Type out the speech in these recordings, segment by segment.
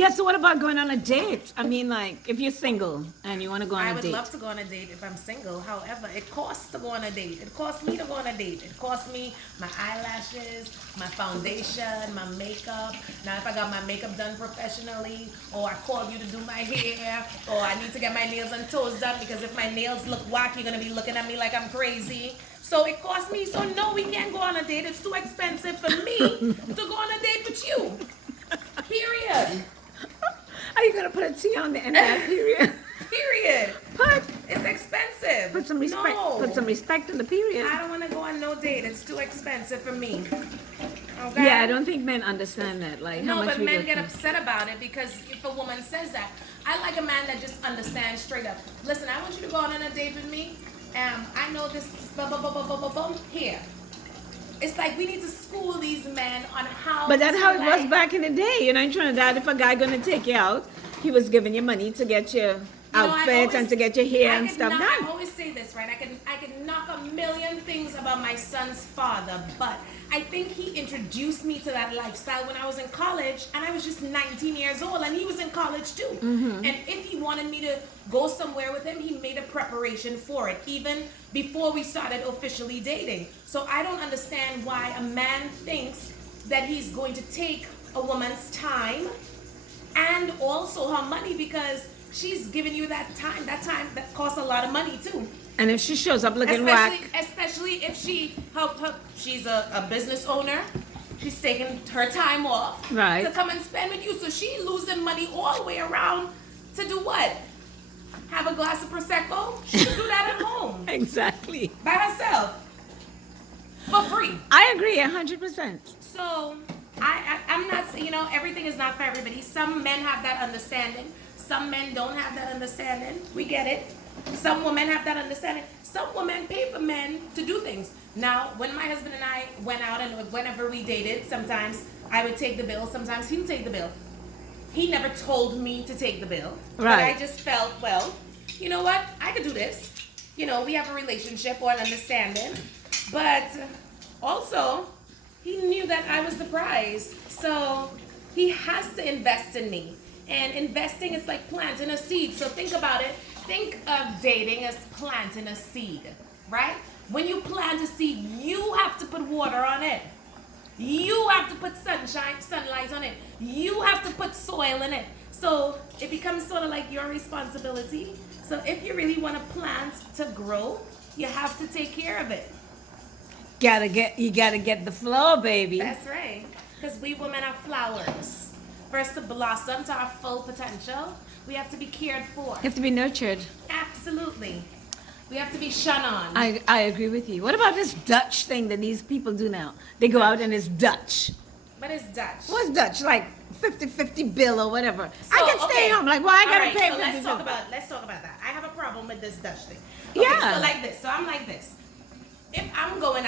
Yeah, so what about going on a date? I mean, like, if you're single and you want to go on I a would date. love to go on a date if I'm single. However, it costs to go on a date. It costs me to go on a date. It costs me my eyelashes, my foundation, my makeup. Now, if I got my makeup done professionally, or I call you to do my hair, or I need to get my nails and toes done because if my nails look whack, you're gonna be looking at me like I'm crazy. So it costs me. So no, we can't go on a date. It's too expensive for me to go on a date with you. Period. Are you gonna put a T on the end of that period? Period. Put It's expensive. put some respect. No. Put some respect in the period. I don't want to go on no date. It's too expensive for me. Okay? Yeah, I don't think men understand that. Like how No, much but we men go get through. upset about it because if a woman says that, I like a man that just understands straight up. Listen, I want you to go on a date with me. I know this. Blah, blah, blah, blah, blah, blah, blah. Here. It's like we need to school these men on how. But that's to how it was like, back in the day. You know, in Trinidad, if a guy gonna take you out, he was giving you money to get your You know, outfit and to get your hair and stuff I done. always say this, right? I can knock a million things about my son's father, but I think he introduced me to that lifestyle when I was in college, and I was just 19 years old, and he was in college too. Mm-hmm. And if he wanted me to go somewhere with him, he made a preparation for it, even before we started officially dating. So I don't understand why a man thinks that he's going to take a woman's time and also her money because she's giving you that time. That time that costs a lot of money too. And if she shows up looking Especially, whack, especially if she's a business owner. She's taking her time off Right. to come and spend with you. So she losing money all the way around to do what? Have a glass of prosecco? She can do that at home exactly. by herself for free. I agree 100%. So I'm not saying, everything is not for everybody. Some men have that understanding. Some men don't have that understanding. We get it. Some women have that understanding. Some women pay for men to do things. Now, when my husband and I went out and whenever we dated, sometimes I would take the bill. Sometimes he would take the bill. He never told me to take the bill. But Right. I just felt, well, you know what? I could do this. We have a relationship or an understanding. But also, he knew that I was the prize. So he has to invest in me. And investing is like planting a seed. So think about it. Think of dating as planting a seed, right? When you plant a seed, you have to put water on it. You have to put sunlight on it. You have to put soil in it. So it becomes sort of like your responsibility. So if you really want a plant to grow, you have to take care of it. You gotta get the flow, baby. That's right. Because we women are flowers. For us to blossom to our full potential, we have to be cared for. You have to be nurtured. Absolutely. We have to be shun on. I agree with you. What about this Dutch thing that these people do now? They go out and it's Dutch. But it's Dutch. What's Dutch? Like 50-50 bill or whatever. I So, can stay okay. home. Like, why I All gotta right, pay so 50 let's talk about that. I have a problem with this Dutch thing. Okay, Yeah. So like this. So I'm like this. If I'm going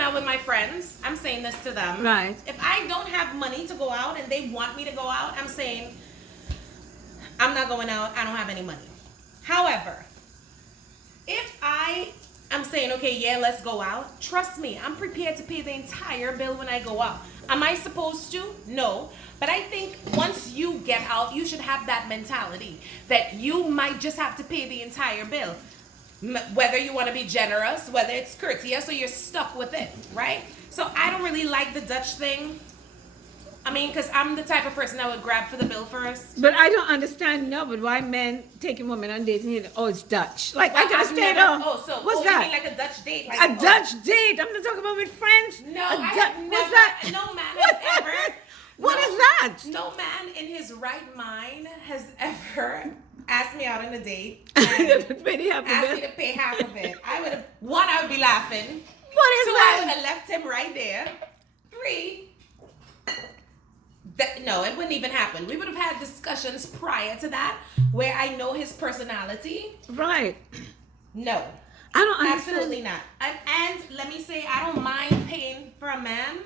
out with my friends, I'm saying this to them. Right. If I don't have money to go out and they want me to go out, I'm saying I'm not going out. I don't have any money. However, if I'm saying, okay, yeah, let's go out. Trust me, I'm prepared to pay the entire bill when I go out. Am I supposed to? No. But I think once you get out, you should have that mentality that you might just have to pay the entire bill. Whether you want to be generous, whether it's courteous, or you're stuck with it, right? So I don't really like the Dutch thing. I mean, because I'm the type of person that would grab for the bill first. But I don't understand, no, but why men taking women on dates and hear, oh, it's Dutch. Like, I could have I've stayed never- home. What's you that? mean like a Dutch date? Like, A Dutch date? I'm not talking about with friends. No, A I Du- have never. What's that? No man What? has ever. What no, is that? No man in his right mind has ever asked me out on a date Pretty happy asked me with- to pay half of it. I would be laughing. What is 2, I that? would have left him right there. 3, no, it wouldn't even happen. We would have had discussions prior to that where I know his personality. Right. No. I don't understand. Absolutely not. And let me say, I don't mind paying for a man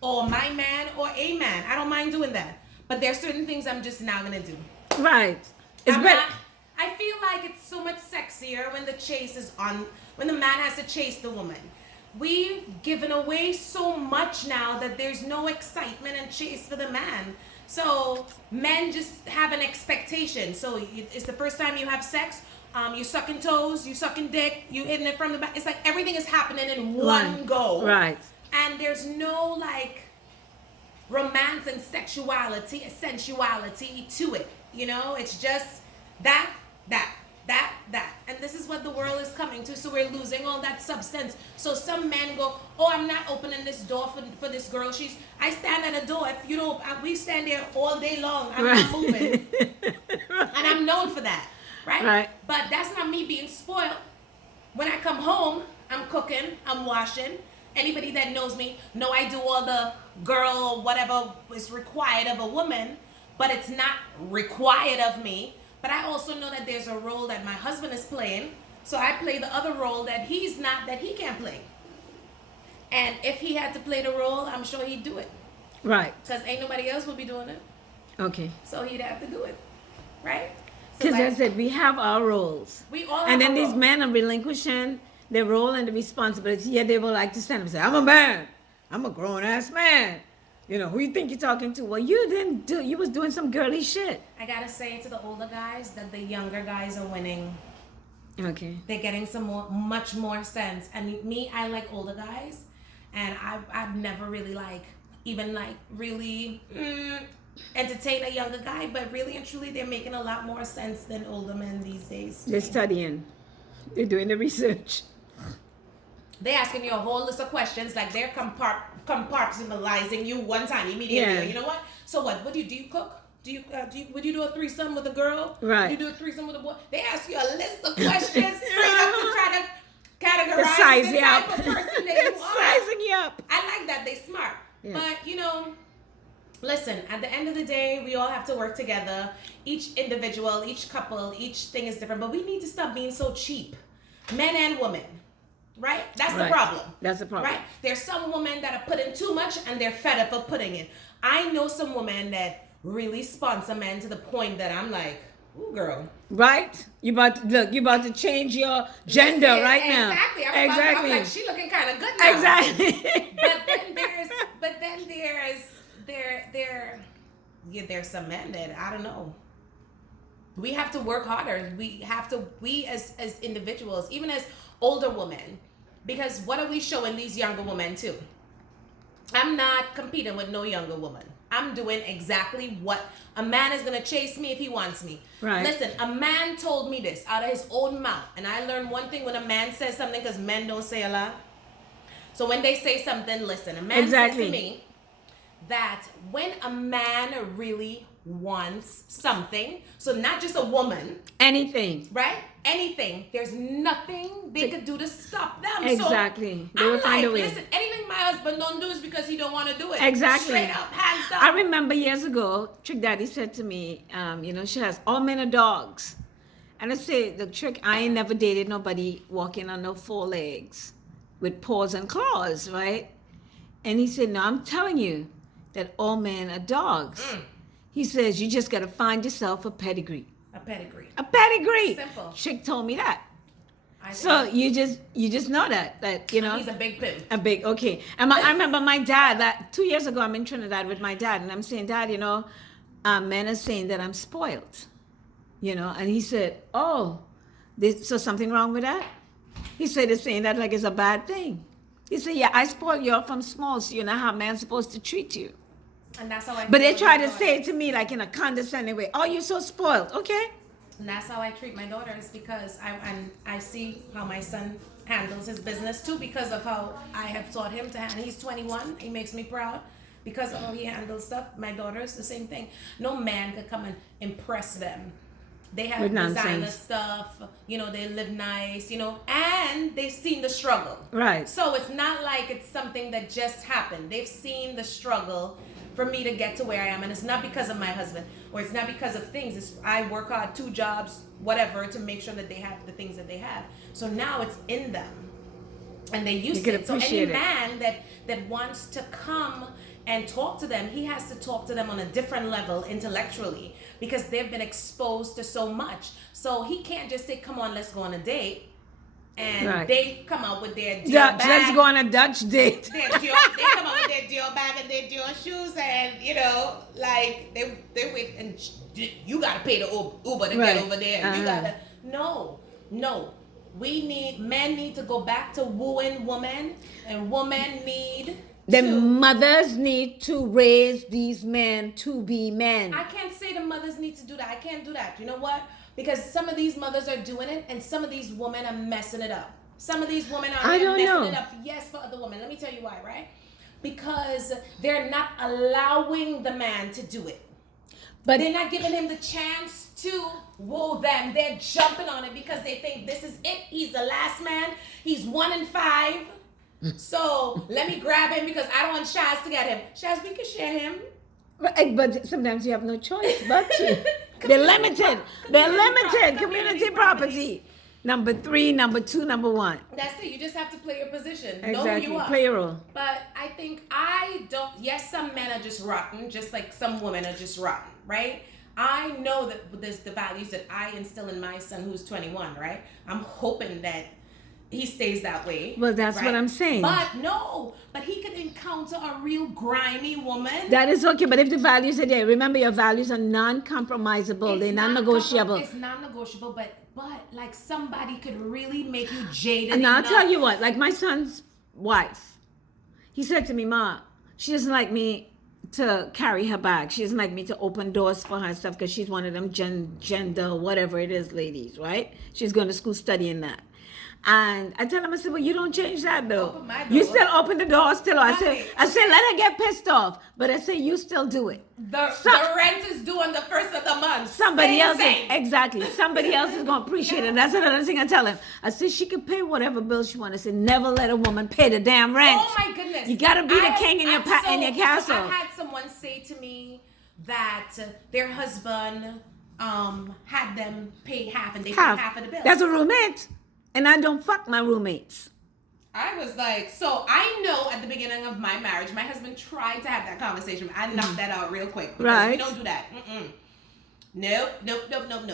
or my man or a man. I don't mind doing that. But there's certain things I'm just not going to do. Right. It's better. I feel like it's so much sexier when the chase is on, when the man has to chase the woman. we've given away so much now that there's no excitement and chase for the man. So men just have an expectation. So it's the first time you have sex. You sucking toes, you sucking dick, you hitting it from the back. It's like everything is happening in one go. Right. And there's no like romance and sensuality to it. You know, it's just that. And this is what the world is coming to. So we're losing all that substance. So some men go, oh, I'm not opening this door for this girl. I stand at a door. If you don't, we stand there all day long. I'm not moving. And I'm known for that. Right? But that's not me being spoiled. When I come home, I'm cooking, I'm washing. Anybody that knows me know I do all the girl, whatever is required of a woman, but it's not required of me. But I also know that there's a role that my husband is playing. So I play the other role that he can't play. And if he had to play the role, I'm sure he'd do it. Right. Because ain't nobody else would be doing it. Okay. So he'd have to do it. Right? Because I said we have our roles. We all have and then our these role. men are relinquishing their role and the responsibility. Yet they will like to stand up and say, I'm a man. I'm a grown-ass man. You know, who you think you're talking to? Well, you was doing some girly shit. I gotta say to the older guys that the younger guys are winning. Okay. They're getting much more sense. And me, I like older guys. And I've never really really entertain a younger guy. But really and truly, they're making a lot more sense than older men these days. They're studying. They're doing the research. They're asking you a whole list of questions, like they're compartmentalizing you one time immediately. Yeah. You know what? So what? What do you cook? Would you do a threesome with a girl? Right. Would you do a threesome with a boy? They ask you a list of questions straight up to try to categorize size the you type up. of person that you are. Sizing you up. I like that. They smart. Yeah. But you know, listen, at the end of the day, we all have to work together. Each individual, each couple, each thing is different. But we need to stop being so cheap. Men and women. Right? That's the problem. That's the problem. Right? There's some women that are putting too much and they're fed up of putting it. I know some women that really sponsor men to the point that I'm like, ooh, girl. Right? You about to change your gender right now. Exactly. I'm like, she looking kind of good now. Exactly. but then there's some men that I don't know. We have to work harder. We as individuals, even as older women, because what are we showing these younger women too? I'm not competing with no younger woman. I'm doing exactly what a man is gonna chase me if he wants me. Right. Listen, a man told me this out of his own mouth, and I learned one thing when a man says something, because men don't say a lot. So when they say something, listen. A man said to me that when a man really wants something, so not just a woman, anything, right? Anything. There's nothing they could do to stop them. Exactly. So They will find a way. listen, anything my husband don't do is because he don't want to do it. Exactly. Straight up, hands down. I remember years ago, Trick Daddy said to me, she has all men are dogs. And I say, the Trick, I ain't never dated nobody walking on no four legs with paws and claws, right? And he said, no, I'm telling you that all men are dogs. He says, you just got to find yourself a pedigree. A pedigree. A pedigree. Simple. Chick told me that. So you just know that you know. He's a big pimp. Okay. And I remember my dad, that 2 years ago I'm in Trinidad with my dad, and I'm saying, Dad, men are saying that I'm spoiled. And he said, oh, so something wrong with that? He said, they're saying that like it's a bad thing. He said, yeah, I spoiled you from small, so you know how man's supposed to treat you. And that's how I. But they try to say it to me like in a condescending way. Oh, you're so spoiled. Okay. And that's how I treat my daughters, because I see how my son handles his business too, because of how I have taught him to handle. He's 21. He makes me proud because of how he handles stuff. My daughters, the same thing. No man could come and impress them. They have designer stuff. They live nice. And they've seen the struggle. Right. So it's not like it's something that just happened. They've seen the struggle for me to get to where I am, and it's not because of my husband, or it's not because of things. I work hard, 2 jobs, whatever, to make sure that they have the things that they have. So now it's in them, and they used to it. So any man that wants to come and talk to them, he has to talk to them on a different level intellectually, because they've been exposed to so much. So he can't just say, "Come on, let's go on a date," and Right. they come out with their Dior Dutch, bag. let's go on a Dutch date. They come out with their Dior bag and their Dior shoes, and like they wait, and you gotta pay the Uber to Right. get over there. You Uh-huh. gotta no. Men need to go back to wooing women, and women need The to. mothers need to raise these men to be men. I can't say the mothers need to do that. I can't do that. You know what? Because some of these mothers are doing it, and some of these women are messing it up. Some of these women are I don't messing know. it up. Yes, for other women. Let me tell you why, right? Because they're not allowing the man to do it. But They're not giving him the chance to woo them. They're jumping on it because they think this is it. He's the last man. He's 1 in 5. So let me grab him because I don't want Shaz to get him. Shaz, we can share him. but sometimes you have no choice but to. They're limited. They're limited. Community property. Number 3, number 2, number 1. That's it. You just have to play your position. Know Exactly. who you are. Play your role. But I don't. Yes, some men are just rotten, just like some women are just rotten, right? I know that there's the values that I instill in my son who's 21, right? I'm hoping that he stays that way. Well, that's right? what I'm saying. But he could encounter a real grimy woman. That is okay, but if the values are there, remember your values are non-compromisable. They're non-negotiable. It's non-negotiable, but like somebody could really make you jaded. And I'll enough. tell you what, like my son's wife, he said to me, Ma, she doesn't like me to carry her bag. She doesn't like me to open doors for her and stuff because she's one of them gender, whatever it is, ladies, right? She's going to school studying that. And I tell him, I said, well, you don't change that though. Open my door. You still open the door still. I Right. said, let her get pissed off. But I say, you still do it. The rent is due on the first of the month. Somebody Stay else, insane. exactly. Somebody else is gonna appreciate it. That's another thing I tell him. I said she can pay whatever bills she wants. I said never let a woman pay the damn rent. Oh my goodness! You gotta be the king in your castle. So I've had someone say to me that their husband had them pay half, and they paid half of the bill. That's a roommate, and I don't fuck my roommates. I was like, so I know at the beginning of my marriage, my husband tried to have that conversation. I knocked that out real quick. Because Right. we don't do that. Nope.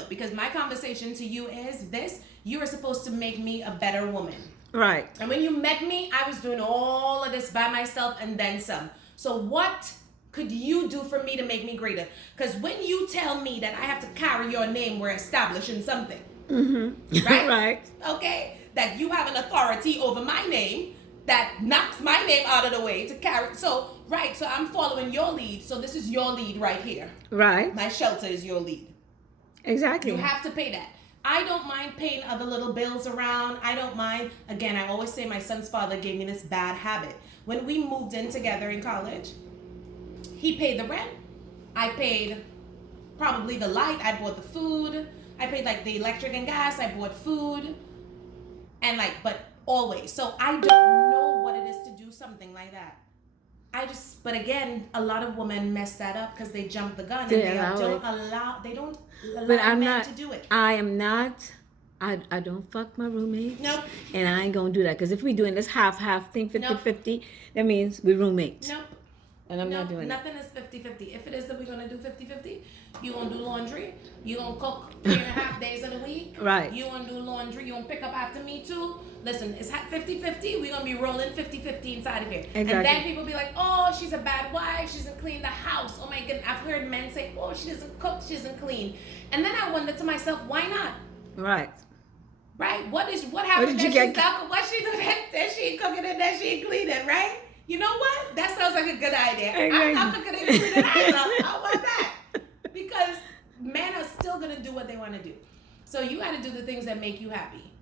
Because my conversation to you is this: you are supposed to make me a better woman. Right. And when you met me, I was doing all of this by myself and then some. So what could you do for me to make me greater? Because when you tell me that I have to carry your name, we're establishing something. Mm-hmm. Right? Right. Okay? That you have an authority over my name that knocks my name out of the way to carry. So I'm following your lead. So this is your lead right here. Right. My shelter is your lead. Exactly. You have to pay that. I don't mind paying other little bills around. I don't mind. Again, I always say my son's father gave me this bad habit. When we moved in together in college, he paid the rent. I paid probably the light. I bought the food. I paid like the electric and gas. I bought food. And but always. So I don't know what it is to do something like that. But again, a lot of women mess that up because they jump the gun They and allow they it. don't allow But I'm men not. to do it. I am not. I don't fuck my roommates. Nope. And I ain't gonna do that because if we're doing this half thing, 50-50, that means we're roommates. Nope. And I'm not doing nothing is 50-50. If it is that we're gonna do 50-50, you gonna do laundry, you gonna cook 3.5 days in a week. Right. You gonna do laundry, you gonna pick up after me too. Listen, it's 50-50, we're gonna be rolling 50-50 inside of here. Exactly. And then people be like, oh, she's a bad wife, she doesn't clean the house. Oh my goodness, I've heard men say, oh, she doesn't cook, she doesn't clean. And then I wonder to myself, why not? Right. Right? What happened did you that she's get- not, what she do that she ain't cooking and that she ain't cleaning, right? You know what? That sounds like a good idea. I'm not cooking and cleaning either. How about that? Because men are still gonna do what they want to do. So you gotta do the things that make you happy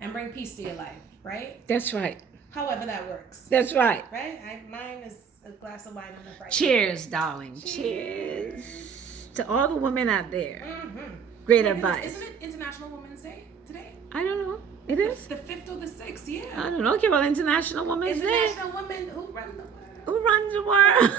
and bring peace to your life, right? That's right. However that works. That's right. Right? Mine is a glass of wine on the Friday. Cheers, darling. Cheers to all the women out there. Mm-hmm. Great Oh my goodness, advice. Isn't it International Women's Day today? I don't know. It is. The 5th or the 6th, yeah. I don't know. Okay, well, International Women's Day. International women who run the world. Who runs the world?